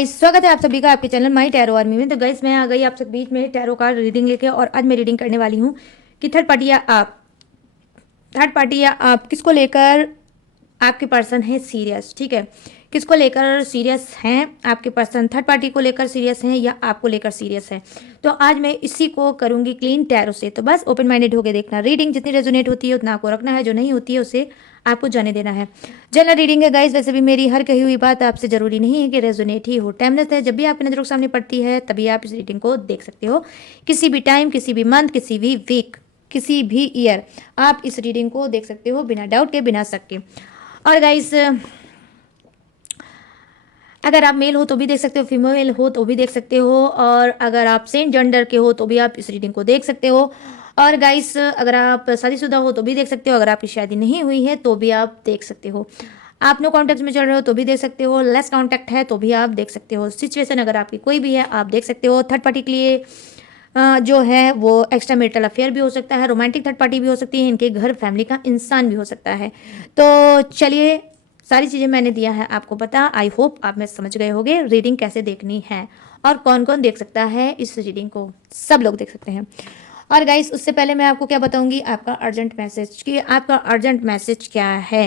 Guys, स्वागत है आप सभी का आपके चैनल माई टैरो आर्मी में। तो गाइस, मैं आ गई आप सब बीच में टैरो कार्ड रीडिंग लेके। और आज मैं रीडिंग करने वाली हूँ कि थर्ड पार्टी या आप किसको लेकर आपके पर्सन है सीरियस। ठीक है, किसको लेकर सीरियस हैं आपके पर्सन, थर्ड पार्टी को लेकर सीरियस हैं या आपको लेकर सीरियस है। तो आज मैं इसी को करूंगी क्लीन टैरो से। तो बस ओपन माइंडेड होकर देखना, रीडिंग जितनी रेजोनेट होती है उतना आपको रखना है, जो नहीं होती है उसे आपको जाने देना है। जनरल रीडिंग है गाइस, वैसे भी मेरी हर कही हुई बात आपसे जरूरी नहीं है कि रेजोनेट ही हो। टाइमलेस है, जब भी आपकी नजरों के सामने पड़ती है तभी आप इस रीडिंग को देख सकते हो। किसी भी टाइम, किसी भी मंथ, किसी भी वीक, किसी भी ईयर आप इस रीडिंग को देख सकते हो, बिना डाउट के, बिना शक के। और गाइस, अगर आप मेल हो तो भी देख सकते हो, फीमेल हो तो भी देख सकते हो, और अगर आप सेम जेंडर के हो तो भी आप इस रीडिंग को देख सकते हो। और गाइस, अगर आप शादीशुदा हो तो भी देख सकते हो, अगर आपकी शादी नहीं हुई है तो भी आप देख सकते हो। आप नो कॉन्टैक्ट में चल रहे हो तो भी देख सकते हो, लेस कॉन्टैक्ट है तो भी आप देख सकते हो। सिचुएशन अगर आपकी कोई भी है आप देख सकते हो। थर्ड पार्टी के लिए जो है वो एक्स्ट्रा मैरिटल अफेयर भी हो सकता है, रोमांटिक थर्ड पार्टी भी हो सकती है, इनके घर फैमिली का इंसान भी हो सकता है। तो चलिए, सारी चीज़ें मैंने दिया है आपको पता। आई होप आप में समझ गए होंगे रीडिंग कैसे देखनी है और कौन कौन देख सकता है इस रीडिंग को। सब लोग देख सकते हैं। और गाइस, उससे पहले मैं आपको क्या बताऊंगी, आपका अर्जेंट मैसेज, कि आपका अर्जेंट मैसेज क्या है,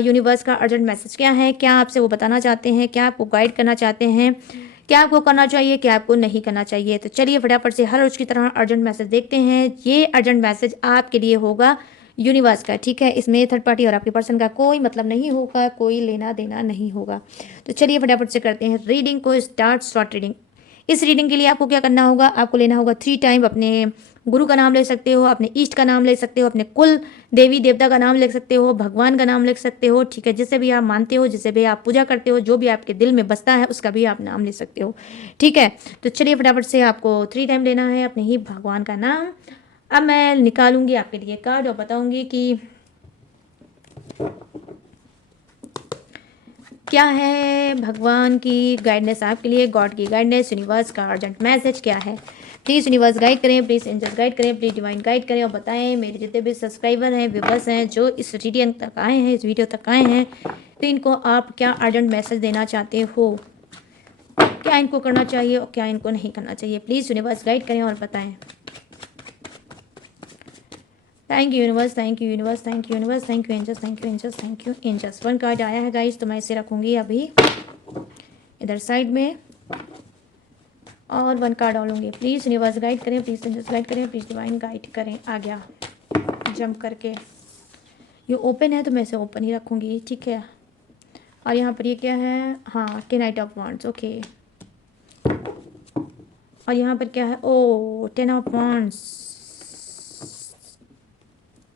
यूनिवर्स का अर्जेंट मैसेज क्या है, क्या आपसे वो बताना चाहते हैं, क्या आपको गाइड करना चाहते हैं, क्या आपको करना चाहिए, क्या आपको नहीं करना चाहिए। तो चलिए फटाफट से हर रोज की तरह अर्जेंट मैसेज देखते हैं। ये अर्जेंट मैसेज आपके लिए होगा यूनिवर्स का, ठीक है। इसमें थर्ड पार्टी और आपके पर्सन का कोई मतलब नहीं होगा, कोई लेना देना नहीं होगा। तो चलिए फटाफट से करते हैं रीडिंग को स्टार्ट। Short reading. इस रीडिंग के लिए आपको क्या करना होगा, आपको लेना होगा 3 टाइम। अपने गुरु का नाम ले सकते हो, अपने ईष्ट का नाम ले सकते हो, अपने कुल देवी देवता का नाम ले सकते हो, भगवान का नाम ले सकते हो, ठीक है। जिसे भी आप मानते हो, जिसे भी आप पूजा करते हो, जो भी आपके दिल में बसता है उसका भी आप नाम ले सकते हो, ठीक है। तो चलिए फटाफट से आपको 3 टाइम लेना है अपने ही भगवान का नाम। अब मैं निकालूंगी आपके लिए कार्ड और बताऊंगी कि क्या है भगवान की गाइडनेस आपके लिए, गॉड की गाइडनेस, यूनिवर्स का अर्जेंट मैसेज क्या है। प्लीज़ यूनिवर्स गाइड करें, प्लीज़ एंजल गाइड करें, प्लीज़ डिवाइन गाइड करें और बताएं मेरे जितने भी सब्सक्राइबर हैं, व्यूवर्स हैं, जो इस रीडिंग तक आए हैं, इस वीडियो तक आए हैं, तो इनको आप क्या अर्जेंट मैसेज देना चाहते हो, क्या इनको करना चाहिए और क्या इनको नहीं करना चाहिए। प्लीज़ यूनिवर्स गाइड करें और बताएं। Thank you universe, thank you universe, thank you universe, thank you angels, thank you angels, thank you angels. 1 card आया है गाइस, तो मैं इसे रखूंगी अभी इधर साइड में और 1 कार्ड डालूंगी। प्लीज़ यूनिवर्स गाइड करें, प्लीज़ एंजल्स गाइड करें, प्लीज़ डिवाइन गाइड करें। आ गया जंप करके, ये ओपन है तो मैं इसे ओपन ही रखूंगी, ठीक है। और यहाँ पर ये क्या है, हाँ, के नाइट ऑफ वांड्स, ओके। और यहाँ पर क्या है, ओ 10 of wands,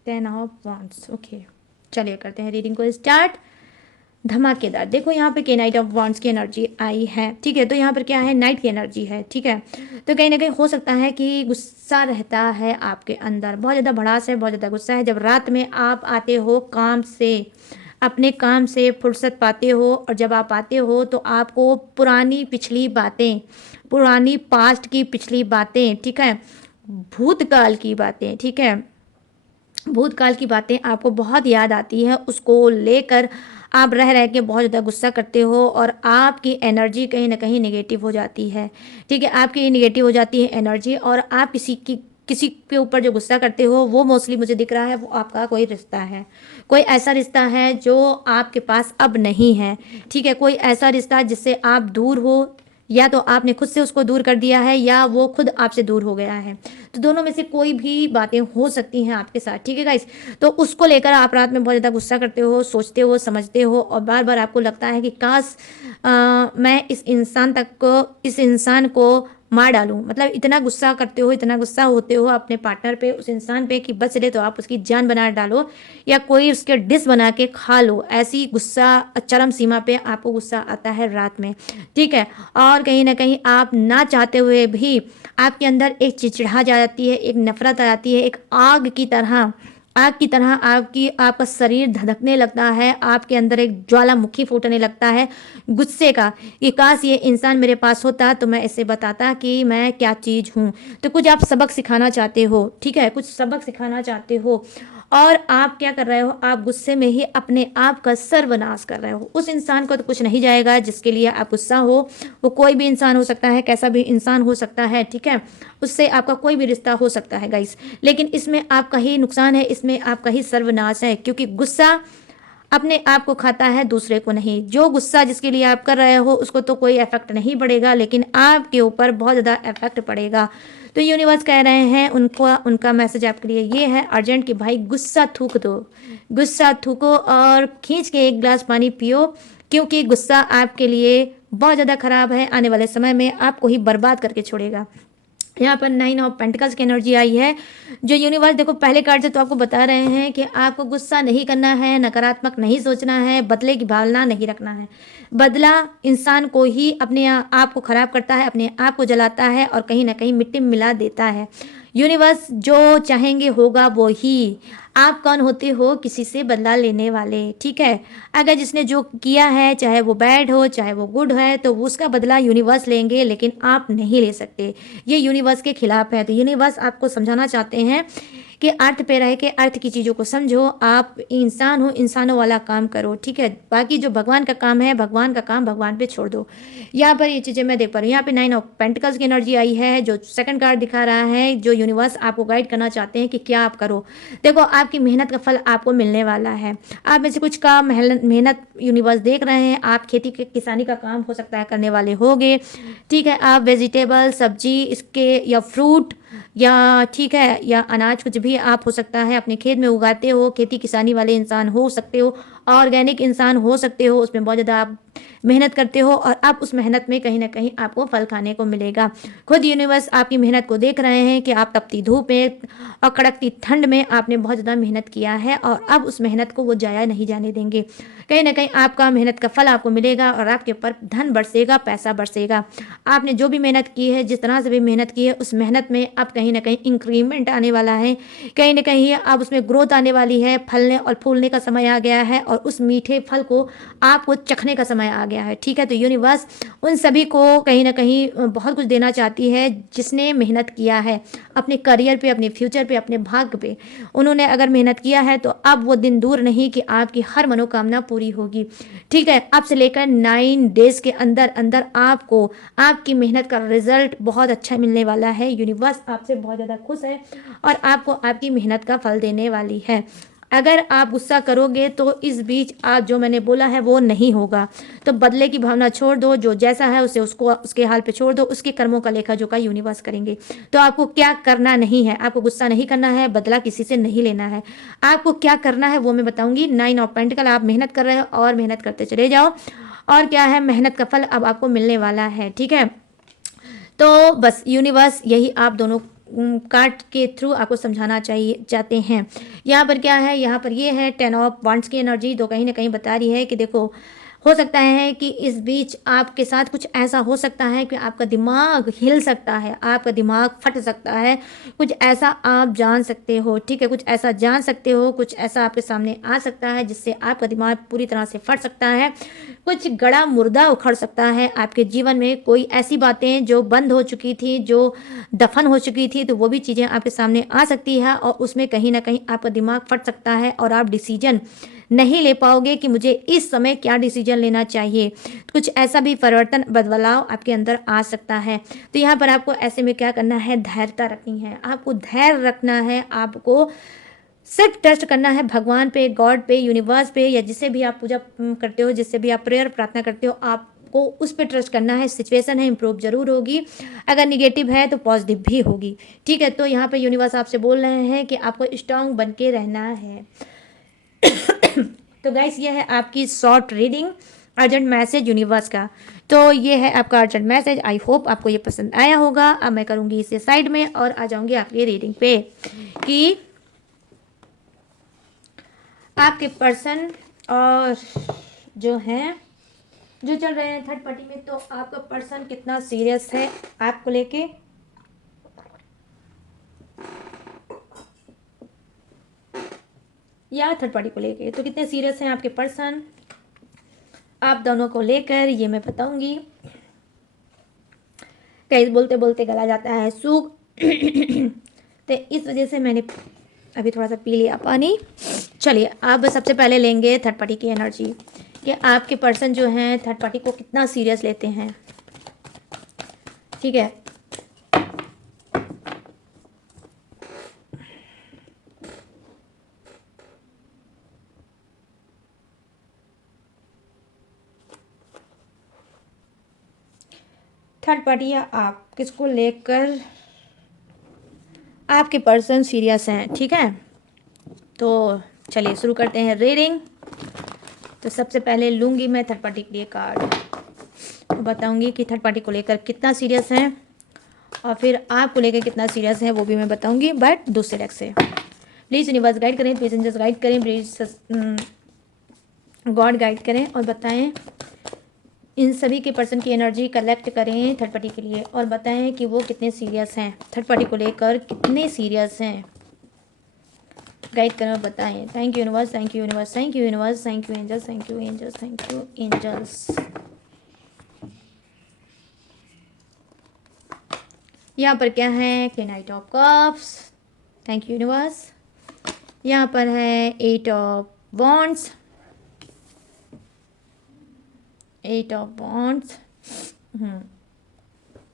10 of wands, okay. चलिए करते हैं रीडिंग को स्टार्ट। धमाकेदार। देखो यहाँ पे के नाइट ऑफ वांड्स की एनर्जी आई है, ठीक है। तो यहाँ पर क्या है, नाइट की एनर्जी है, ठीक है। तो कहीं ना कहीं हो सकता है कि गुस्सा रहता है आपके अंदर, बहुत ज़्यादा भड़ास है, बहुत ज़्यादा गुस्सा है। जब रात में आप आते हो काम से, अपने काम से फुर्सत पाते हो, और जब आप आते हो तो आपको पुरानी पिछली बातें, पुरानी पास्ट की पिछली बातें, ठीक है, भूतकाल की बातें, ठीक है, भूतकाल की बातें आपको बहुत याद आती है। उसको लेकर आप रह रह के बहुत ज़्यादा गुस्सा करते हो और आपकी एनर्जी कहीं ना कहीं नेगेटिव हो जाती है, ठीक है। आपकी नेगेटिव हो जाती है एनर्जी, और आप किसी के ऊपर जो गुस्सा करते हो वो मोस्टली मुझे दिख रहा है वो आपका कोई रिश्ता है, कोई ऐसा रिश्ता है जो आपके पास अब नहीं है, ठीक है। कोई ऐसा रिश्ता जिससे आप दूर हो, या तो आपने खुद से उसको दूर कर दिया है या वो खुद आपसे दूर हो गया है। तो दोनों में से कोई भी बातें हो सकती हैं आपके साथ, ठीक है गाइस। तो उसको लेकर आप रात में बहुत ज़्यादा गुस्सा करते हो, सोचते हो, समझते हो, और बार बार आपको लगता है कि काश मैं इस इंसान को मार डालूं। मतलब इतना गुस्सा करते हो, इतना गुस्सा होते हो अपने पार्टनर पे, उस इंसान पे, कि बच चले तो आप उसकी जान बना डालो या कोई उसके डिश बना के खा लो। ऐसी गुस्सा चरम सीमा पे आपको गुस्सा आता है रात में, ठीक है। और कहीं ना कहीं आप ना चाहते हुए भी आपके अंदर एक चिड़चिड़ा जाती है, एक नफरत आ जाती है, एक आग की तरह आग की तरह आपका शरीर धधकने लगता है, आपके अंदर एक ज्वालामुखी फूटने लगता है गुस्से का कि काश ये इंसान मेरे पास होता तो मैं इसे बताता कि मैं क्या चीज़ हूँ। तो कुछ आप सबक सिखाना चाहते हो, ठीक है, कुछ सबक सिखाना चाहते हो और आप क्या कर रहे हो, आप गुस्से में ही अपने आप का सर्वनाश कर रहे हो। उस इंसान को तो कुछ नहीं जाएगा जिसके लिए आप गुस्सा हो, वो कोई भी इंसान हो सकता है, कैसा भी इंसान हो सकता है, ठीक है, उससे आपका कोई भी रिश्ता हो सकता है गाइस, लेकिन इसमें आपका ही नुकसान है, इसमें आपका ही सर्वनाश है, क्योंकि गुस्सा अपने आप को खाता है, दूसरे को नहीं। जो गुस्सा जिसके लिए आप कर रहे हो उसको तो कोई इफेक्ट नहीं पड़ेगा, लेकिन आपके ऊपर बहुत ज़्यादा इफेक्ट पड़ेगा। तो यूनिवर्स कह रहे हैं, उनको उनका मैसेज आपके लिए ये है अर्जेंट कि भाई गुस्सा थूक दो, गुस्सा थूको और खींच के एक गिलास पानी पियो, क्योंकि गुस्सा आपके लिए बहुत ज़्यादा खराब है, आने वाले समय में आपको ही बर्बाद करके छोड़ेगा। यहाँ पर 9 ऑफ पेंटिकल्स की एनर्जी आई है, जो यूनिवर्स देखो पहले कार्ड से तो आपको बता रहे हैं कि आपको गुस्सा नहीं करना है, नकारात्मक नहीं सोचना है, बदले की भावना नहीं रखना है। बदला इंसान को ही अपने आप को खराब करता है, अपने आप को जलाता है और कहीं ना कहीं मिट्टी में मिला देता है। यूनिवर्स जो चाहेंगे होगा वो ही। आप कौन होते हो किसी से बदला लेने वाले, ठीक है। अगर जिसने जो किया है चाहे वो बैड हो चाहे वो गुड है तो उसका बदला यूनिवर्स लेंगे, लेकिन आप नहीं ले सकते, ये यूनिवर्स के खिलाफ है। तो यूनिवर्स आपको समझाना चाहते हैं कि अर्थ पे रह के अर्थ की चीज़ों को समझो, आप इंसान हो, इंसानों वाला काम करो, ठीक है। बाकी जो भगवान का काम है, भगवान का काम भगवान पे छोड़ दो। यहाँ पर ये चीज़ें मैं देख पा रही हूँ। यहाँ पे 9 ऑफ पेंटिकल्स की एनर्जी आई है, जो सेकंड कार्ड दिखा रहा है, जो यूनिवर्स आपको गाइड करना चाहते हैं कि क्या आप करो। देखो आपकी मेहनत का फल आपको मिलने वाला है। आप में से कुछ का मेहनत यूनिवर्स देख रहे हैं, आप खेती के किसानी का काम हो सकता है करने वाले होगे, ठीक है। आप वेजिटेबल सब्जी इसके या फ्रूट या ठीक है या अनाज कुछ भी आप हो सकता है अपने खेत में उगाते हो, खेती किसानी वाले इंसान हो सकते हो, ऑर्गेनिक इंसान हो सकते हो, उसमें बहुत ज़्यादा आप मेहनत करते हो और आप उस मेहनत में कहीं ना कहीं आपको फल खाने को मिलेगा। खुद यूनिवर्स आपकी मेहनत को देख रहे हैं कि आप तपती धूप में और कड़कती ठंड में आपने बहुत ज़्यादा मेहनत किया है और अब उस मेहनत को वो जाया नहीं जाने देंगे। कहीं ना कहीं आपका मेहनत का फल आपको मिलेगा और आपके ऊपर धन बरसेगा, पैसा बरसेगा। आपने जो भी मेहनत की है, जिस तरह से भी मेहनत की है, उस मेहनत में अब कहीं ना कहीं इंक्रीमेंट आने वाला है, कहीं ना कहीं अब उसमें ग्रोथ आने वाली है, फलने और फूलने का समय आ गया है और उस मीठे फल को आपको चखने का समय आ गया है, ठीक है। तो यूनिवर्स उन सभी को कहीं ना कहीं बहुत कुछ देना चाहती है जिसने मेहनत किया है अपने करियर पे, अपने फ्यूचर पे, अपने भाग्य पे। उन्होंने अगर मेहनत किया है तो अब वो दिन दूर नहीं कि आपकी हर मनोकामना पूरी होगी, ठीक है। अब से लेकर 9 डेज के अंदर अंदर आपको आपकी मेहनत का रिजल्ट बहुत अच्छा मिलने वाला है। यूनिवर्स आपसे बहुत ज़्यादा खुश है और आपको आपकी मेहनत का फल देने वाली है। अगर आप गुस्सा करोगे तो इस बीच आप जो मैंने बोला है वो नहीं होगा। तो बदले की भावना छोड़ दो, जो जैसा है उसे उसको उसके हाल पे छोड़ दो, उसके कर्मों का लेखा जोखा यूनिवर्स करेंगे। तो आपको क्या करना नहीं है, आपको गुस्सा नहीं करना है, बदला किसी से नहीं लेना है। आपको क्या करना है वो मैं बताऊंगी। 9 ऑफ पेंटिकल, आप मेहनत कर रहे हो और मेहनत करते चले जाओ और क्या है, मेहनत का फल अब आपको मिलने वाला है, ठीक है। तो बस यूनिवर्स यही आप दोनों कार्ड के थ्रू आपको समझाना चाहिए चाहते हैं। यहाँ पर क्या है, यहाँ पर ये है 10 ऑफ वांड्स की एनर्जी, तो कहीं ना कहीं बता रही है कि देखो हो सकता है कि इस बीच आपके साथ कुछ ऐसा हो सकता है कि आपका दिमाग हिल सकता है, आपका दिमाग फट सकता है, कुछ ऐसा आप जान सकते हो, ठीक है, कुछ ऐसा जान सकते हो, कुछ ऐसा आपके सामने आ सकता है जिससे आपका दिमाग पूरी तरह से फट सकता है, कुछ गड़ा मुर्दा उखड़ सकता है आपके जीवन में। कोई ऐसी बातें जो बंद हो चुकी थी, जो दफन हो चुकी थी, तो वो भी चीज़ें आपके सामने आ सकती है और उसमें कहीं ना कहीं आपका दिमाग फट सकता है और आप डिसीजन नहीं ले पाओगे कि मुझे इस समय क्या डिसीजन लेना चाहिए। कुछ ऐसा भी परिवर्तन बदलाव आपके अंदर आ सकता है। तो यहाँ पर आपको ऐसे में क्या करना है, धैर्यता रखनी है, आपको धैर्य रखना है, आपको सिर्फ ट्रस्ट करना है भगवान पे, गॉड पे, यूनिवर्स पे, या जिससे भी आप पूजा करते हो, जिससे भी आप प्रेयर प्रार्थना करते हो, आपको उस पर ट्रस्ट करना है। सिचुएशन है इम्प्रूव जरूर होगी, अगर निगेटिव है तो पॉजिटिव भी होगी, ठीक है। तो यहाँ पे यूनिवर्स आपसे बोल रहे हैं कि आपको स्ट्रांग बन के रहना है। तो गाइस ये है आपकी short reading, urgent message universe का। तो ये है आपका अर्जेंट मैसेज। आई होप आपको ये पसंद आया होगा। अब मैं करूँगी इसे साइड में और आ जाऊँगी आपकी रीडिंग पे कि आपके पर्सन और जो हैं जो चल रहे हैं थर्ड पार्टी में, तो आपका पर्सन कितना सीरियस है आपको लेके, या थर्ड पार्टी को लेके। तो कितने सीरियस हैं आपके पर्सन आप दोनों को लेकर, ये मैं बताऊंगी। कई बोलते बोलते गला जाता है सूख तो इस वजह से मैंने अभी थोड़ा सा पी लिया पानी। चलिए अब सबसे पहले लेंगे थर्ड पार्टी की एनर्जी कि आपके पर्सन जो हैं थर्ड पार्टी को कितना सीरियस लेते हैं। ठीक है, थर्ड पार्टी या आप किसको लेकर आपके पर्सन सीरियस हैं। ठीक है, तो चलिए शुरू करते हैं रीडिंग। तो सबसे पहले लूँगी मैं थर्ड पार्टी के लिए कार्ड, तो बताऊंगी कि थर्ड पार्टी को लेकर कितना सीरियस हैं और फिर आपको लेकर कितना सीरियस है वो भी मैं बताऊंगी, बट दूसरे डेक से। प्लीज़ यूनिवर्स गाइड करें, प्लीज़ एंजल्स गाइड करें, प्लीज़ गॉड गाइड करें और बताएं इन सभी के पर्सन की एनर्जी कलेक्ट करें थर्ड पार्टी के लिए और बताएं कि वो कितने सीरियस हैं, थर्ड पार्टी को लेकर कितने सीरियस हैं। गाइड करें और बताएं। Thank you universe, thank you universe, thank you universe, thank you angels, thank you angels, thank you angels. यहाँ पर क्या है कि knight of cups, thank you universe. यहाँ पर है 8 ऑफ वॉन्ड्स, 8 ऑफ वॉन्ड्स।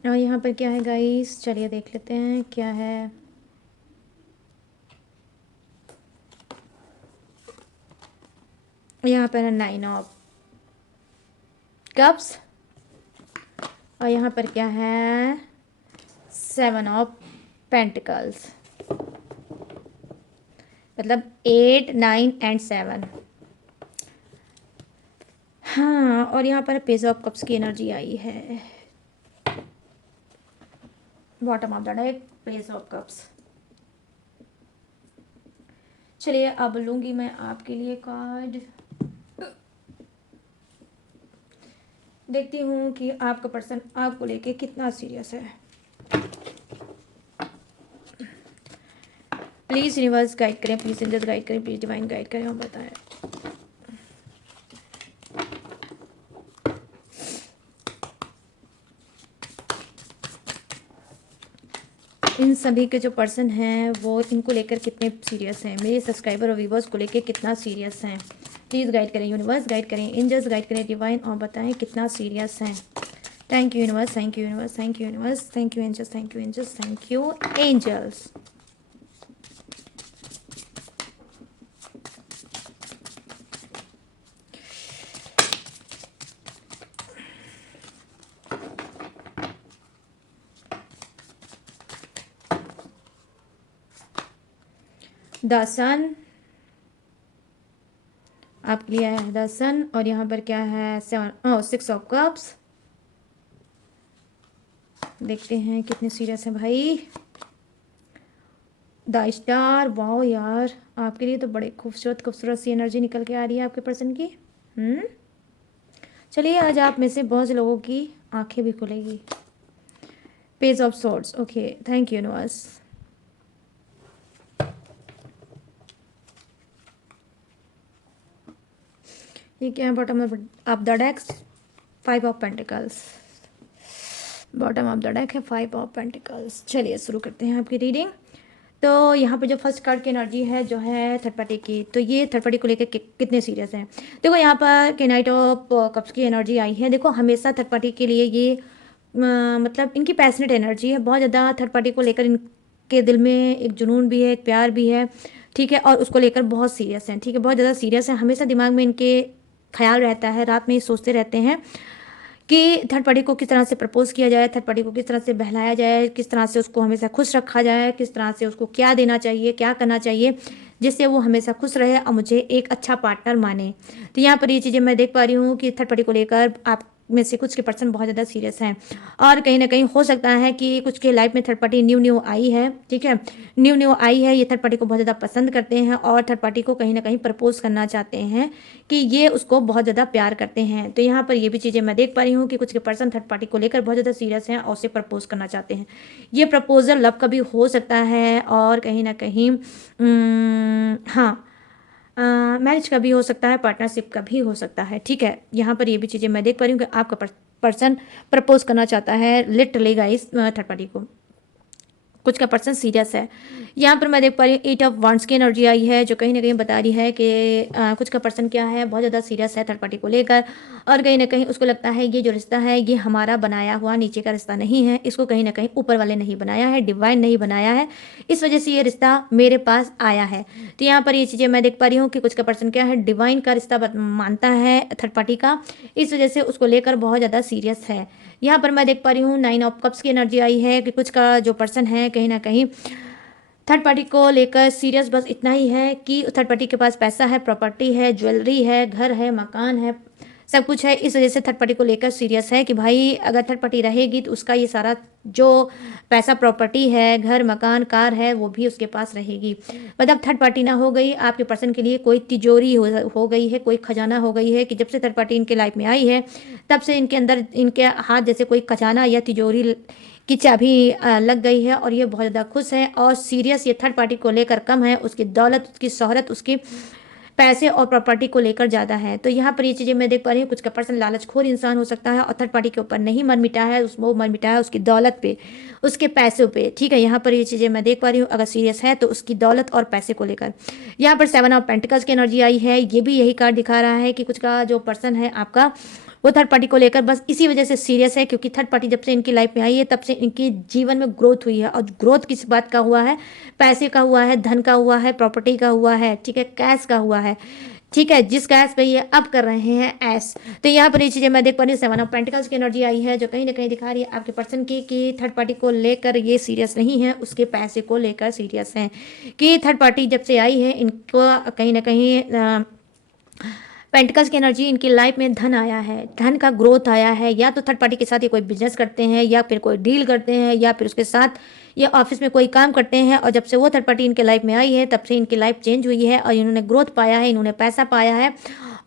और यहाँ पर क्या है गाइस, चलिए देख लेते हैं क्या है। यहाँ पर है 9 ऑफ कप्स और यहाँ पर क्या है 7 ऑफ पेंटिकल्स, मतलब 8, 9 एंड 7। हाँ, और यहाँ पर पेज ऑफ कप्स की एनर्जी आई है, bottom of the deck page of cups. चलिए अब लूँगी मैं आपके लिए कार्ड, देखती हूँ कि आपका पर्सन आपको लेके कितना सीरियस है। प्लीज़ यूनिवर्स गाइड करें, प्लीज़ एंजल्स गाइड करें, प्लीज़ डिवाइन गाइड करें और बताएं। इन सभी के जो पर्सन हैं वो इनको लेकर कितने सीरियस हैं, मेरे सब्सक्राइबर और व्यूवर्स को लेकर कितना सीरियस हैं। प्लीज़ गाइड करें यूनिवर्स, गाइड करें एंजल्स, गाइड करें डिवाइन और बताएं कितना सीरियस हैं। Thank you universe, thank you universe, thank you universe, thank you angels, thank you angels, thank you angels. The sun आपके लिए है, द सन। और यहाँ पर क्या है 6 ऑफ कप्स। देखते हैं कितने सीरियस है भाई। द स्टार, वाओ यार आपके लिए तो बड़े खूबसूरत खूबसूरत सी एनर्जी निकल के आ रही है आपके पर्सन की। चलिए आज आप में से बहुत से लोगों की आंखें भी खुलेगी। Page of swords, okay thank you universe. ये क्या है, bottom of the deck 5 of pentacles, bottom of the deck है 5 ऑफ पेंटिकल्स। चलिए शुरू करते हैं आपकी रीडिंग। तो यहाँ पे जो फर्स्ट कार्ड की एनर्जी है जो है थर्ड पार्टी की, तो ये थर्ड पार्टी को लेकर कितने सीरियस हैं। देखो यहाँ पर के नाइट ऑफ कप्स की एनर्जी आई है। देखो हमेशा थर्ड पार्टी के लिए ये मतलब इनकी पैशनेट एनर्जी है, बहुत ज़्यादा थर्ड पार्टी को लेकर इनके दिल में एक जुनून भी है, एक प्यार भी है। ठीक है, और उसको लेकर बहुत सीरियस हैं। ठीक है, बहुत ज़्यादा सीरियस है, हमेशा दिमाग में इनके ख्याल रहता है, रात में सोचते रहते हैं कि थर्ड पार्टी को किस तरह से प्रपोज किया जाए, थर्ड पार्टी को किस तरह से बहलाया जाए, किस तरह से उसको हमेशा खुश रखा जाए, किस तरह से उसको क्या देना चाहिए, क्या करना चाहिए जिससे वो हमेशा खुश रहे और मुझे एक अच्छा पार्टनर माने। तो यहाँ पर ये चीज़ें मैं देख पा रही हूँ कि थर्ड पार्टी को लेकर आप में से कुछ के पर्सन बहुत ज़्यादा सीरियस हैं और कहीं ना कहीं हो सकता है कि कुछ के लाइफ में थर्ड पार्टी न्यू आई है। ठीक है, न्यू आई है, ये थर्ड पार्टी को बहुत ज़्यादा पसंद करते हैं और थर्ड पार्टी को कहीं ना कहीं प्रपोज करना चाहते हैं कि ये उसको बहुत ज़्यादा प्यार करते हैं। तो यहाँ पर ये भी चीज़ें मैं देख पा रही हूँ कि कुछ के पर्सन थर्ड पार्टी को लेकर बहुत ज़्यादा सीरियस हैं और उसे प्रपोज करना चाहते हैं। ये प्रपोजल लव का भी हो सकता है और कहीं ना कहीं हाँ मैरिज का भी हो सकता है, पार्टनरशिप का भी हो सकता है। ठीक है, यहाँ पर ये भी चीज़ें मैं देख पा रही हूँ कि आपका पर्सन प्रपोज करना चाहता है लिटरली गाइस थर्ड पार्टी को। कुछ का पर्सन सीरियस है। यहाँ पर मैं देख पा रही हूँ 8 ऑफ वांड्स की एनर्जी आई है, जो कहीं ना कहीं बता रही है कि कुछ का पर्सन क्या है, बहुत ज़्यादा सीरियस है थर्ड पार्टी को लेकर, और कहीं ना कहीं उसको लगता है ये जो रिश्ता है ये हमारा बनाया हुआ नीचे का रिश्ता नहीं है, इसको कहीं ना कहीं ऊपर वाले नहीं बनाया है, डिवाइन नहीं बनाया है, इस वजह से ये रिश्ता मेरे पास आया है। तो यहाँ पर ये चीज़ें मैं देख पा रही हूँ कि कुछ का पर्सन क्या है, डिवाइन का रिश्ता मानता है थर्ड पार्टी का, इस वजह से उसको लेकर बहुत ज़्यादा सीरियस है। यहाँ पर मैं देख पा रही हूँ 9 ऑफ कप्स की एनर्जी आई है कि कुछ का जो पर्सन है कहीं ना कहीं थर्ड पार्टी को लेकर सीरियस बस इतना ही है कि थर्ड पार्टी के पास पैसा है, प्रॉपर्टी है, ज्वेलरी है, घर है, मकान है, सब कुछ है, इस वजह से थर्ड पार्टी को लेकर सीरियस है कि भाई अगर थर्ड पार्टी रहेगी तो उसका ये सारा जो पैसा, प्रॉपर्टी है, घर, मकान, कार है, वो भी उसके पास रहेगी। मतलब थर्ड पार्टी ना हो गई आपके पर्सन के लिए कोई तिजोरी हो गई है, कोई खजाना हो गई है कि जब से थर्ड पार्टी इनके लाइफ में आई है तब से इनके अंदर, इनके हाथ जैसे कोई खजाना या तिजोरी की चाबी लग गई है, और ये बहुत ज़्यादा खुश है और सीरियस ये थर्ड पार्टी को लेकर कम है, उसकी दौलत, उसकी शोहरत, उसकी पैसे और प्रॉपर्टी को लेकर ज़्यादा है। तो यहाँ पर ये चीज़ें मैं देख पा रही हूँ, कुछ का पर्सन लालचखोर इंसान हो सकता है और थर्ड पार्टी के ऊपर नहीं मर मिटा है, वो मर मिटा है उसकी दौलत पे, उसके पैसों पे। ठीक है, यहाँ पर ये चीज़ें मैं देख पा रही हूँ, अगर सीरियस है तो उसकी दौलत और पैसे को लेकर। यहाँ पर 7 ऑफ पेंटिकल्स की एनर्जी आई है, ये भी यही कार्ड दिखा रहा है कि कुछ का जो पर्सन है आपका वो थर्ड पार्टी को लेकर बस इसी वजह से सीरियस है, क्योंकि थर्ड पार्टी जब से इनकी लाइफ में आई है तब से इनकी जीवन में ग्रोथ हुई है, और ग्रोथ किस बात का हुआ है, पैसे का हुआ है, धन का हुआ है, प्रॉपर्टी का हुआ है, ठीक है, कैश का हुआ है। ठीक है, जिस कैश पे ये अब कर रहे हैं ऐस। तो यहाँ पर ये चीज़ें मैं देख पा रही हूँ, 7 ऑफ पेंटिकल्स की एनर्जी आई है, जो कहीं ना कहीं दिखा रही है आपके पर्सन की कि थर्ड पार्टी को लेकर ये सीरियस नहीं है, उसके पैसे को लेकर सीरियस हैं, कि थर्ड पार्टी जब से आई है इनको कहीं ना कहीं पेंटिकल्स की एनर्जी, इनकी लाइफ में धन आया है, धन का ग्रोथ आया है, या तो थर्ड पार्टी के साथ ये कोई बिजनेस करते हैं, या फिर कोई डील करते हैं, या फिर उसके साथ ये ऑफिस में कोई काम करते हैं, और जब से वो थर्ड पार्टी इनके लाइफ में आई है तब से इनकी लाइफ चेंज हुई है और इन्होंने ग्रोथ पाया है, इन्होंने पैसा पाया है,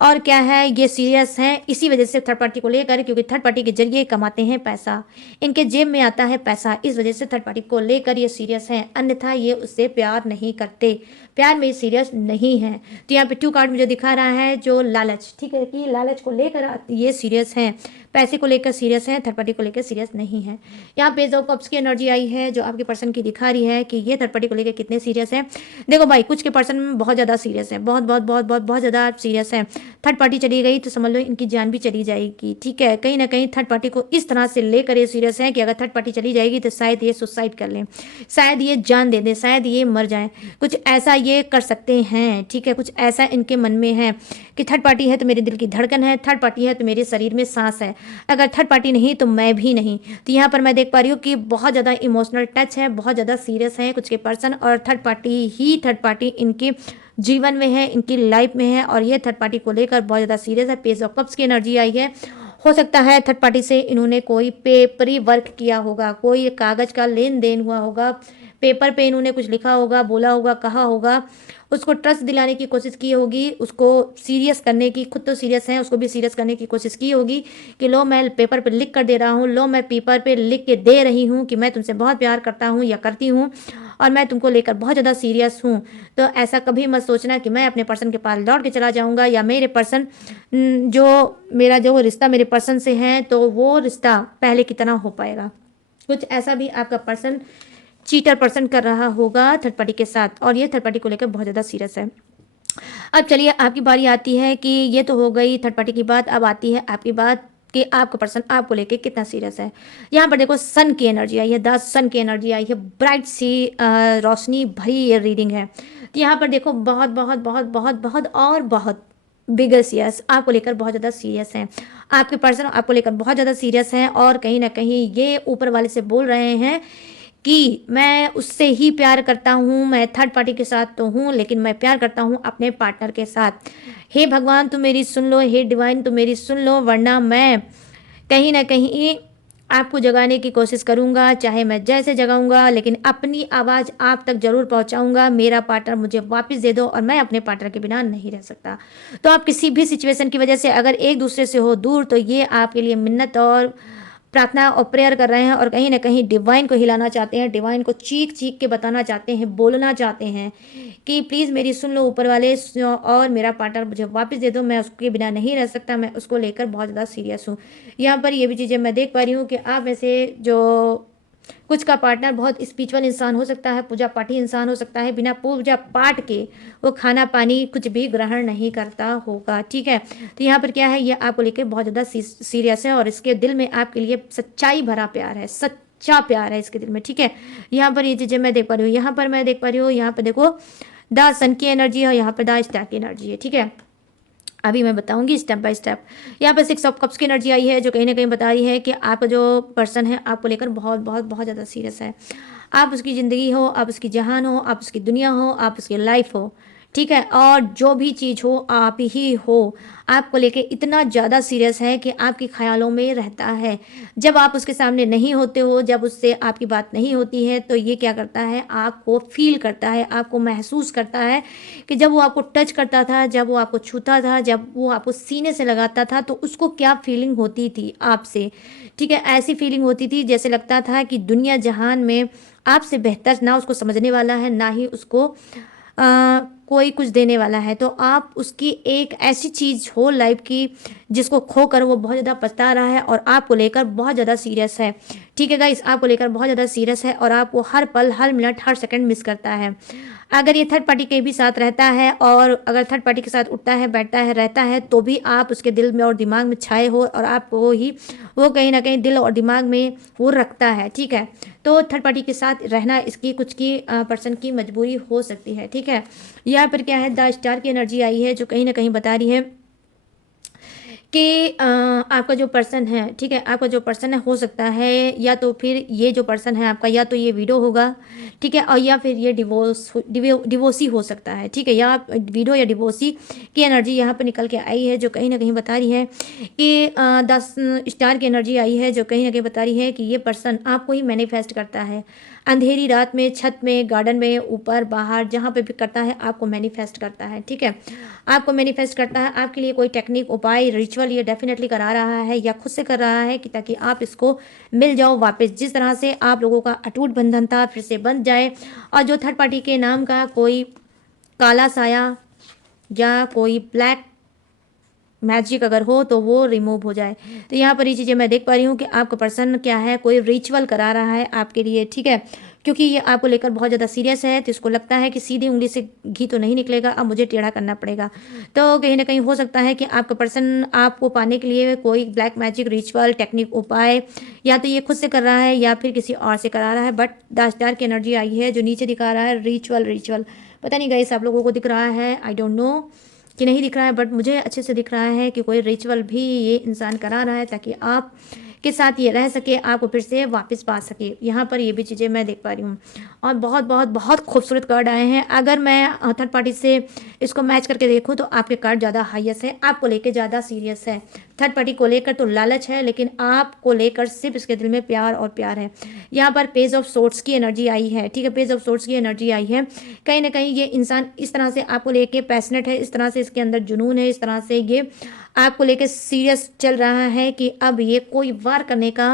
और क्या है, ये सीरियस हैं इसी वजह से थर्ड पार्टी को लेकर, क्योंकि थर्ड पार्टी के जरिए कमाते हैं पैसा, इनके जेब में आता है पैसा, इस वजह से थर्ड पार्टी को लेकर ये सीरियस हैं, अन्यथा ये उससे प्यार नहीं करते, प्यार में सीरियस नहीं है। तो यहाँ पे 2 कार्ड मुझे दिखा रहा है जो लालच, ठीक है, कि लालच को लेकर ये सीरियस हैं, पैसे को लेकर सीरियस हैं, थर्ड पार्टी को लेकर सीरियस नहीं है। यहाँ पेज ऑफ कप्स की एनर्जी आई है, जो आपके पर्सन की दिखा रही है कि ये थर्ड पार्टी को लेकर कितने सीरियस है। देखो भाई, कुछ के पर्सन बहुत ज़्यादा सीरियस है, बहुत बहुत बहुत बहुत बहुत ज़्यादा सीरियस है। थर्ड पार्टी चली गई तो समझ लो इनकी जान भी चली जाएगी। ठीक है, कहीं ना कहीं थर्ड पार्टी को इस तरह से लेकर ये सीरियस है कि अगर थर्ड पार्टी चली जाएगी तो शायद ये सुसाइड कर लें, शायद ये जान दे दें, शायद ये मर जाएं, कुछ ऐसा ये कर सकते हैं। ठीक है, कुछ ऐसा इनके मन में है कि थर्ड पार्टी है तो मेरे दिल की धड़कन है, थर्ड पार्टी है तो मेरे शरीर में सांस है, अगर थर्ड पार्टी नहीं तो मैं भी नहीं। तो यहाँ पर मैं देख पा रही हूँ कि बहुत ज़्यादा इमोशनल टच है, बहुत ज़्यादा सीरियस है कुछ के पर्सन, और थर्ड पार्टी इनके जीवन में है, इनकी लाइफ में है, और ये थर्ड पार्टी को लेकर बहुत ज़्यादा सीरियस है। पेज ऑफ कप्स की एनर्जी आई है, हो सकता है थर्ड पार्टी से इन्होंने कोई पेपरी वर्क किया होगा, कोई कागज़ का लेन देन हुआ होगा, पेपर पे इन्होंने कुछ लिखा होगा, बोला होगा, कहा होगा, उसको ट्रस्ट दिलाने की कोशिश की होगी, उसको सीरियस करने की, खुद तो सीरियस है उसको भी सीरियस करने की कोशिश की होगी कि लो मैं पेपर पे लिख कर दे रहा हूँ, लो मैं पेपर पे लिख के दे रही हूँ कि मैं तुमसे बहुत प्यार करता हूँ या करती हूँ, और मैं तुमको लेकर बहुत ज़्यादा सीरियस हूँ। तो ऐसा कभी मत सोचना कि मैं अपने पर्सन के पास लौट के चला जाऊँगा, या मेरे पर्सन मेरा जो रिश्ता मेरे पर्सन से है तो वो रिश्ता पहले की तरह हो पाएगा। कुछ ऐसा भी आपका पर्सन चीटर पर्सन कर रहा होगा थर्ड पार्टी के साथ, और ये थर्ड पार्टी को लेकर बहुत ज़्यादा सीरियस है। अब चलिए आपकी बारी आती है कि ये तो हो गई थर्ड पार्टी की बात, अब आती है आपकी बात कि आपका पर्सन आपको लेके कितना सीरियस है। यहाँ पर देखो सन की एनर्जी आई है, 10 सन की एनर्जी आई है, ब्राइट सी रोशनी भरी ये रीडिंग है। तो यहाँ पर देखो बहुत बहुत बहुत बहुत बहुत और बहुत बिगर सीरियस आपको लेकर बहुत ज़्यादा सीरियस हैं, आपके पर्सन आपको लेकर बहुत ज़्यादा सीरियस हैं, और कहीं ना कहीं ये ऊपर वाले से बोल रहे हैं कि मैं उससे ही प्यार करता हूँ, मैं थर्ड पार्टी के साथ तो हूँ लेकिन मैं प्यार करता हूँ अपने पार्टनर के साथ। हे भगवान तुम मेरी सुन लो, हे डिवाइन तुम मेरी सुन लो, वरना मैं कहीं ना कहीं आपको जगाने की कोशिश करूँगा, चाहे मैं जैसे जगाऊँगा लेकिन अपनी आवाज़ आप तक ज़रूर पहुँचाऊँगा। मेरा पार्टनर मुझे वापस दे दो, और मैं अपने पार्टनर के बिना नहीं रह सकता। तो आप किसी भी सिचुएशन की वजह से अगर एक दूसरे से हो दूर तो ये आपके लिए मिन्नत और प्रार्थना और प्रेयर कर रहे हैं और कहीं ना कहीं डिवाइन को हिलाना चाहते हैं, डिवाइन को चीख चीख के बताना चाहते हैं, बोलना चाहते हैं कि प्लीज़ मेरी सुन लो ऊपर वाले, और मेरा पार्टनर मुझे वापस दे दो, मैं उसके बिना नहीं रह सकता, मैं उसको लेकर बहुत ज़्यादा सीरियस हूँ। यहाँ पर ये भी चीज़ें मैं देख पा रही हूँ कि आप में से जो कुछ का पार्टनर बहुत स्पिरिचुअल इंसान हो सकता है, पूजा पाठी इंसान हो सकता है, बिना पूजा पाठ के वो खाना पानी कुछ भी ग्रहण नहीं करता होगा, ठीक है। तो यहाँ पर क्या है, ये आपको लेकर बहुत ज़्यादा सीरियस है और इसके दिल में आपके लिए सच्चाई भरा प्यार है, सच्चा प्यार है इसके दिल में, ठीक है। यहाँ पर ये चीज़ें मैं देख पा रही हूँ, यहाँ पर मैं देख पा रही हूँ, यहाँ पर देखो द सन की एनर्जी है, यहाँ पर द स्टार की एनर्जी है, ठीक है। अभी मैं बताऊंगी स्टेप बाय स्टेप। यहाँ पर 6 ऑफ कप्स की एनर्जी आई है जो कहीं ना कहीं बता रही है कि आपका जो पर्सन है आपको लेकर बहुत बहुत बहुत ज़्यादा सीरियस है। आप उसकी ज़िंदगी हो, आप उसकी जहान हो, आप उसकी दुनिया हो, आप उसकी लाइफ हो, ठीक है। और जो भी चीज़ हो आप ही हो, आपको लेके इतना ज़्यादा सीरियस है कि आपके ख्यालों में रहता है। जब आप उसके सामने नहीं होते हो, जब उससे आपकी बात नहीं होती है, तो ये क्या करता है, आपको फील करता है, आपको महसूस करता है कि जब वो आपको टच करता था, जब वो आपको छूता था, जब वो आपको सीने से लगाता था, तो उसको क्या फीलिंग होती थी आपसे, ठीक है। ऐसी फीलिंग होती थी जैसे लगता था कि दुनिया जहान में आपसे बेहतर ना उसको समझने वाला है, ना ही उसको कोई कुछ देने वाला है। तो आप उसकी एक ऐसी चीज़ हो लाइफ की जिसको खोकर वो बहुत ज़्यादा पछता रहा है और आपको लेकर बहुत ज़्यादा सीरियस है, ठीक है गाइस। आपको लेकर बहुत ज़्यादा सीरियस है और आपको हर पल, हर मिनट, हर सेकंड मिस करता है। अगर ये थर्ड पार्टी के भी साथ रहता है और अगर थर्ड पार्टी के साथ उठता है, बैठता है, रहता है, तो भी आप उसके दिल में और दिमाग में छाए हो और आपको ही वो कहीं ना कहीं दिल और दिमाग में वो रखता है, ठीक है। तो थर्ड पार्टी के साथ रहना इसकी कुछ की पर्सन की मजबूरी हो सकती है, ठीक है। यहाँ पर क्या है, द स्टार की एनर्जी आई है जो कहीं ना कहीं बता रही है कि आपका जो पर्सन है, ठीक है, आपका जो पर्सन है हो सकता है या तो फिर ये जो पर्सन है आपका या तो ये विडो होगा, ठीक है, और या फिर ये डिवोर्सी हो सकता है, ठीक है। या विडो या डिवोर्सी की एनर्जी यहाँ पर निकल के आई है जो कहीं ना कहीं बता रही है कि 10 स्टार की एनर्जी आई है जो कहीं ना कहीं बता रही है कि ये पर्सन आपको ही मैनिफेस्ट करता है। अंधेरी रात में, छत में, गार्डन में, ऊपर बाहर जहाँ पे भी करता है आपको मैनिफेस्ट करता है, ठीक है। आपको मैनिफेस्ट करता है, आपके लिए कोई टेक्निक, उपाय, रिचुअल ये डेफिनेटली करा रहा है या खुद से कर रहा है कि ताकि आप इसको मिल जाओ वापस, जिस तरह से आप लोगों का अटूट बंधन था फिर से बंध जाए। और जो थर्ड पार्टी के नाम का कोई काला साया या कोई ब्लैक मैजिक अगर हो तो वो रिमूव हो जाए। तो यहाँ पर ये चीज़ें मैं देख पा रही हूँ कि आपका पर्सन क्या है, कोई रिचुअल करा रहा है आपके लिए, ठीक है। क्योंकि ये आपको लेकर बहुत ज़्यादा सीरियस है तो इसको लगता है कि सीधी उंगली से घी तो नहीं निकलेगा, अब मुझे टेढ़ा करना पड़ेगा। तो कहीं ना कहीं हो सकता है कि आपका पर्सन आपको पाने के लिए कोई ब्लैक मैजिक, रिचुअल, टेक्निक, उपाय या तो ये खुद से कर रहा है या फिर किसी और से करा रहा है। बट 10 स्टार की एनर्जी आई है जो नीचे दिखा रहा है रिचुअल, रिचुअल पता नहीं गाइस आप लोगों को दिख रहा है, आई डोंट नो कि नहीं दिख रहा है, बट मुझे अच्छे से दिख रहा है कि कोई रिचुअल भी ये इंसान करा रहा है ताकि आप के साथ ये रह सके, आपको फिर से वापस पा सके। यहाँ पर ये भी चीज़ें मैं देख पा रही हूँ और बहुत बहुत बहुत खूबसूरत कार्ड आए हैं। अगर मैं थर्ड पार्टी से इसको मैच करके देखूँ तो आपके कार्ड ज़्यादा हाईएस्ट है, आपको लेकर ज़्यादा सीरियस है। थर्ड पार्टी को लेकर तो लालच है लेकिन आपको लेकर सिर्फ इसके दिल में प्यार और प्यार है। यहाँ पर पेज ऑफ सोर्ट्स की एनर्जी आई है, ठीक है, पेज ऑफ सोर्ट्स की एनर्जी आई है। कहीं ना कहीं ये इंसान इस तरह से आपको लेके पैशनेट है, इस तरह से इसके अंदर जुनून है, इस तरह से ये आपको लेके सीरियस चल रहा है कि अब ये कोई वार करने का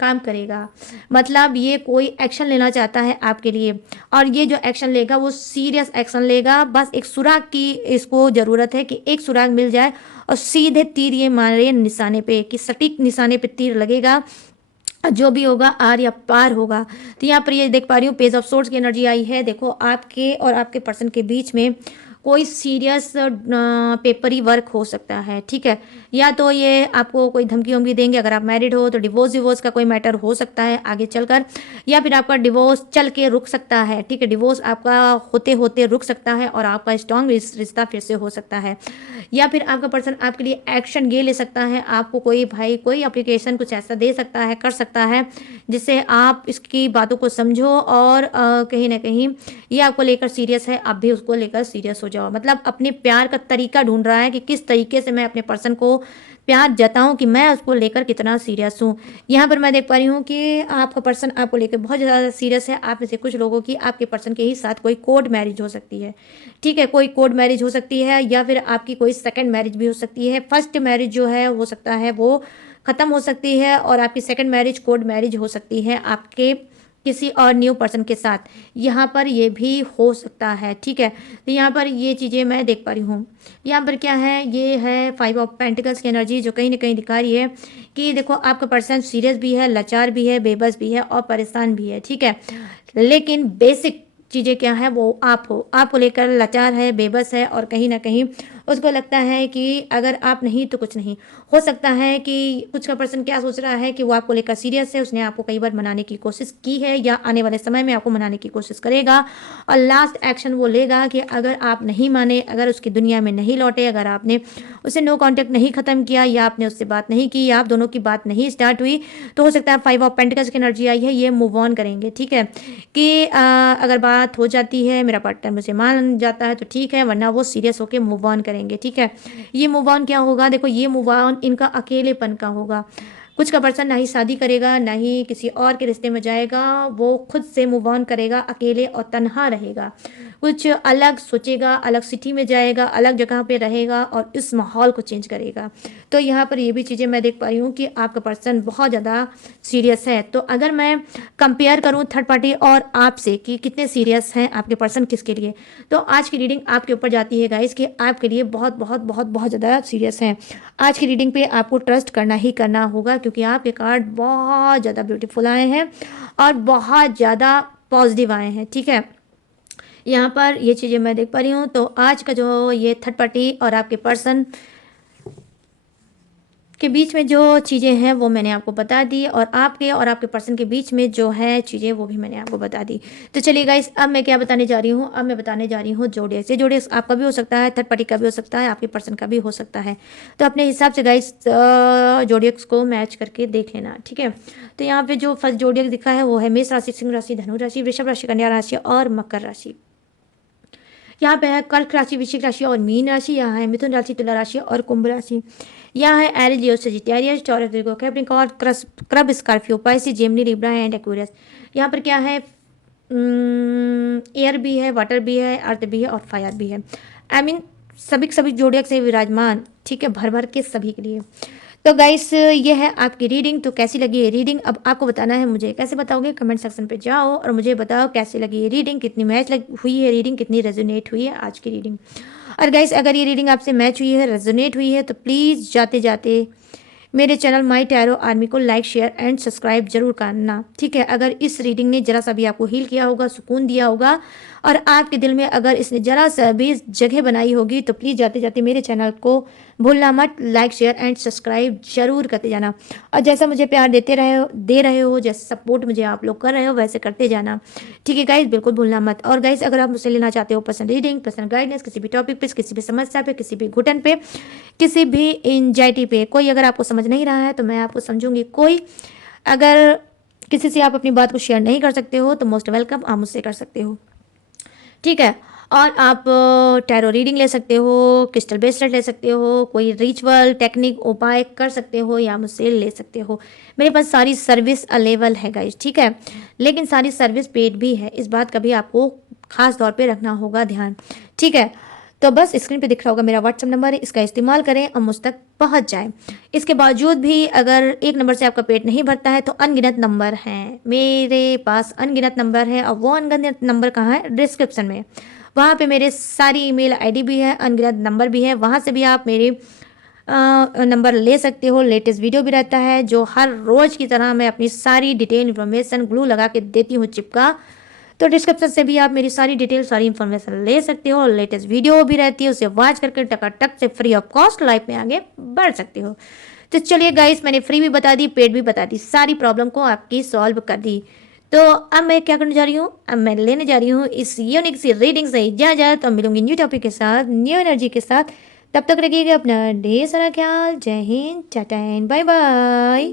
काम करेगा, मतलब ये कोई एक्शन लेना चाहता है आपके लिए और ये जो एक्शन लेगा वो सीरियस एक्शन लेगा। बस एक सुराग की इसको ज़रूरत है कि एक सुराग मिल जाए और सीधे तीर ये मारे निशाने पे कि सटीक निशाने पे तीर लगेगा, जो भी होगा आर या पार होगा। तो यहाँ पर ये देख पा रही हूँ पेज ऑफ सोर्ड्स की एनर्जी आई है। देखो आपके और आपके पर्सन के बीच में कोई सीरियस पेपरी वर्क हो सकता है, ठीक है। या तो ये आपको कोई धमकी वमकी देंगे, अगर आप मैरिड हो तो डिवोर्स का कोई मैटर हो सकता है आगे चलकर, या फिर आपका डिवोर्स चल के रुक सकता है, ठीक है, डिवोर्स आपका होते होते रुक सकता है और आपका स्ट्रॉन्ग रिश्ता फिर से हो सकता है। या फिर आपका पर्सन आपके लिए एक्शन ये ले सकता है, आपको कोई भाई कोई अप्लीकेशन कुछ ऐसा दे सकता है, कर सकता है जिससे आप इसकी बातों को समझो और कहीं ना कहीं ये आपको लेकर सीरियस है, आप भी उसको लेकर सीरियस हो जाओ। मतलब अपने प्यार का तरीका ढूंढ रहा है कि किस तरीके से मैं अपने पर्सन को प्यार जताऊं कि मैं उसको लेकर कितना सीरियस हूँ। यहाँ पर मैं देख पा रही हूँ कि आपका पर्सन आपको लेकर बहुत ज़्यादा सीरियस है। आप में से कुछ लोगों की आपके पर्सन के ही साथ कोई कोर्ट मैरिज हो सकती है, ठीक है, कोई कोर्ट मैरिज हो सकती है या फिर आपकी कोई सेकंड मैरिज भी हो सकती है। फर्स्ट मैरिज जो है हो सकता है वो ख़त्म हो सकती है और आपकी सेकंड मैरिज कोर्ट मैरिज हो सकती है आपके किसी और न्यू पर्सन के साथ, यहाँ पर ये भी हो सकता है। ठीक है, तो यहाँ पर ये चीज़ें मैं देख पा रही हूँ। यहाँ पर क्या है, ये है 5 ऑफ पेंटिकल्स की एनर्जी जो कहीं ना कहीं दिखा रही है कि देखो आपका पर्सन सीरियस भी है, लाचार भी है, बेबस भी है और परेशान भी है। ठीक है, लेकिन बेसिक चीज़ें क्या है वो आप हो, आपको लेकर लाचार है, बेबस है और कहीं ना कहीं उसको लगता है कि अगर आप नहीं तो कुछ नहीं। हो सकता है कि कुछ का पर्सन क्या सोच रहा है कि वो आपको लेकर सीरियस है, उसने आपको कई बार मनाने की कोशिश की है या आने वाले समय में आपको मनाने की कोशिश करेगा और लास्ट एक्शन वो लेगा कि अगर आप नहीं माने, अगर उसकी दुनिया में नहीं लौटे, अगर आपने उससे नो कांटेक्ट नहीं ख़त्म किया या आपने उससे बात नहीं की या आप दोनों की बात नहीं स्टार्ट हुई, तो हो सकता है 5 ऑफ पेंटिकल्स की एनर्जी आई है, ये मूव ऑन करेंगे। ठीक है, कि अगर बात हो जाती है, मेरा पार्टनर मुझे मान जाता है तो ठीक है, वरना वो सीरियस होकर मूव ऑन करेंगे। ठीक है, ये मूव ऑन क्या होगा, देखो ये मूव ऑन इनका अकेलेपन का होगा। कुछ का पर्सन ना ही शादी करेगा ना ही किसी और के रिश्ते में जाएगा, वो खुद से मूव ऑन करेगा, अकेले और तन्हा रहेगा, कुछ अलग सोचेगा, अलग सिटी में जाएगा, अलग जगह पे रहेगा और इस माहौल को चेंज करेगा। तो यहाँ पर ये भी चीज़ें मैं देख पा रही हूँ कि आपका पर्सन बहुत ज़्यादा सीरियस है। तो अगर मैं कंपेयर करूँ थर्ड पार्टी और आपसे कि कितने सीरियस हैं आपके पर्सन किसके लिए, तो आज की रीडिंग आपके ऊपर जाती है गाइस कि आपके लिए बहुत बहुत बहुत बहुत ज़्यादा सीरियस हैं। आज की रीडिंग पे आपको ट्रस्ट करना ही करना होगा क्योंकि आपके कार्ड बहुत ज़्यादा ब्यूटीफुल आए हैं और बहुत ज़्यादा पॉजिटिव आए हैं। ठीक है, यहाँ पर ये चीज़ें मैं देख पा रही हूँ। तो आज का जो ये थर्ड पार्टी और आपके पर्सन के बीच में जो चीज़ें हैं वो मैंने आपको बता दी और आपके पर्सन के बीच में जो है चीज़ें वो भी मैंने आपको बता दी। तो चलिए गाइस, अब मैं क्या बताने जा रही हूँ, अब मैं बताने जा रही हूँ जोडियक से। जोडियक आपका भी हो सकता है, थर्ड पार्टी का भी हो सकता है, आपके पर्सन का भी हो सकता है। तो अपने हिसाब से गाइस जोडियक्स को मैच करके देख लेना। ठीक है, तो यहाँ पे जो फर्स्ट जोडियक दिखा है वो है मेष राशि, सिंह राशि, धनु राशि, वृषभ राशि, कन्या राशि और मकर राशि। यहाँ पे है कर्क राशि, वृश्चिक राशि और मीन राशि। यहाँ है मिथुन राशि, तुला राशि और कुंभ राशि। यहाँ है Aries, Leo, Sagittarius, Taurus, Virgo, Capricorn, crab, Scorpio, Pisces, Gemini, Libra and Aquarius. यहाँ पर क्या है, एयर भी है, वाटर भी है, अर्थ भी है और फायर भी है। आई मीन सभी जोडियक से विराजमान। ठीक है, भर भर के सभी के लिए। तो गाइस ये है आपकी रीडिंग। तो कैसी लगी ये रीडिंग अब आपको बताना है मुझे। कैसे बताओगे, कमेंट सेक्शन पे जाओ और मुझे बताओ कैसी लगी ये रीडिंग, कितनी मैच हुई है रीडिंग, कितनी रेजोनेट हुई है आज की रीडिंग। और गाइस अगर ये रीडिंग आपसे मैच हुई है, रेजोनेट हुई है, तो प्लीज़ जाते जाते मेरे चैनल माई टैरो आर्मी को लाइक, शेयर एंड सब्सक्राइब जरूर करना। ठीक है, अगर इस रीडिंग ने जरा सा भी आपको हील किया होगा, सुकून दिया होगा और आपके दिल में अगर इसने जरा सा भी जगह बनाई होगी, तो प्लीज़ जाते जाते मेरे चैनल को भूलना मत, लाइक, शेयर एंड सब्सक्राइब जरूर करते जाना। और जैसा मुझे प्यार दे रहे हो, जैसा सपोर्ट मुझे आप लोग कर रहे हो, वैसे करते जाना। ठीक है गाइस, बिल्कुल भूलना मत। और गाइस अगर आप मुझसे लेना चाहते हो पर्सनल रीडिंग, पर्सनल गाइडेंस, किसी भी टॉपिक पे, किसी भी समस्या पे, किसी भी घुटन पे, किसी भी एंजाइटी पे, कोई अगर आपको समझ नहीं रहा है तो मैं आपको समझूंगी। कोई अगर किसी से आप अपनी बात को शेयर नहीं कर सकते हो तो मोस्ट वेलकम, आप मुझसे कर सकते हो। ठीक है, और आप टैरो रीडिंग ले सकते हो, क्रिस्टल ब्रेसलेट ले सकते हो, कोई रिचुअल टेक्निक उपाय कर सकते हो या मुझसे ले सकते हो। मेरे पास सारी सर्विस अवेलेबल है गाइस। ठीक है, लेकिन सारी सर्विस पेड भी है, इस बात का भी आपको खास तौर पे रखना होगा ध्यान। ठीक है, तो बस स्क्रीन पे दिख रहा होगा मेरा व्हाट्सएप नंबर है, इसका इस्तेमाल करें और मुझ तक पहुंच जाए। इसके बावजूद भी अगर एक नंबर से आपका पेट नहीं भरता है तो अनगिनत नंबर हैं मेरे पास, अनगिनत नंबर है। और वो अनगिनत नंबर कहाँ है, डिस्क्रिप्शन में, वहाँ पे मेरे सारी ईमेल आईडी भी है, अनगिनत नंबर भी है, वहाँ से भी आप मेरे नंबर ले सकते हो। लेटेस्ट वीडियो भी रहता है जो हर रोज़ की तरह मैं अपनी सारी डिटेल इन्फॉर्मेशन ग्लू लगा के देती हूँ चिपका। तो डिस्क्रिप्शन से भी आप मेरी सारी डिटेल, सारी इन्फॉर्मेशन ले सकते हो। लेटेस्ट वीडियो भी रहती है, उसे वॉच करके टकाटक से फ्री ऑफ कॉस्ट लाइफ में आगे बढ़ सकते हो। तो चलिए गाइस, मैंने फ्री भी बता दी, पेड भी बता दी, सारी प्रॉब्लम को आपकी सॉल्व कर दी। तो अब मैं क्या करने जा रही हूँ, अब मैं लेने जा रही हूँ इस यूनिक सी रीडिंग से इजाजत। तो मिलूंगी न्यू टॉपिक के साथ, न्यू एनर्जी के साथ। तब तक रखिएगा अपना ढेर सारा ख्याल। जय हिंद, टाटा एंड बाय बाय।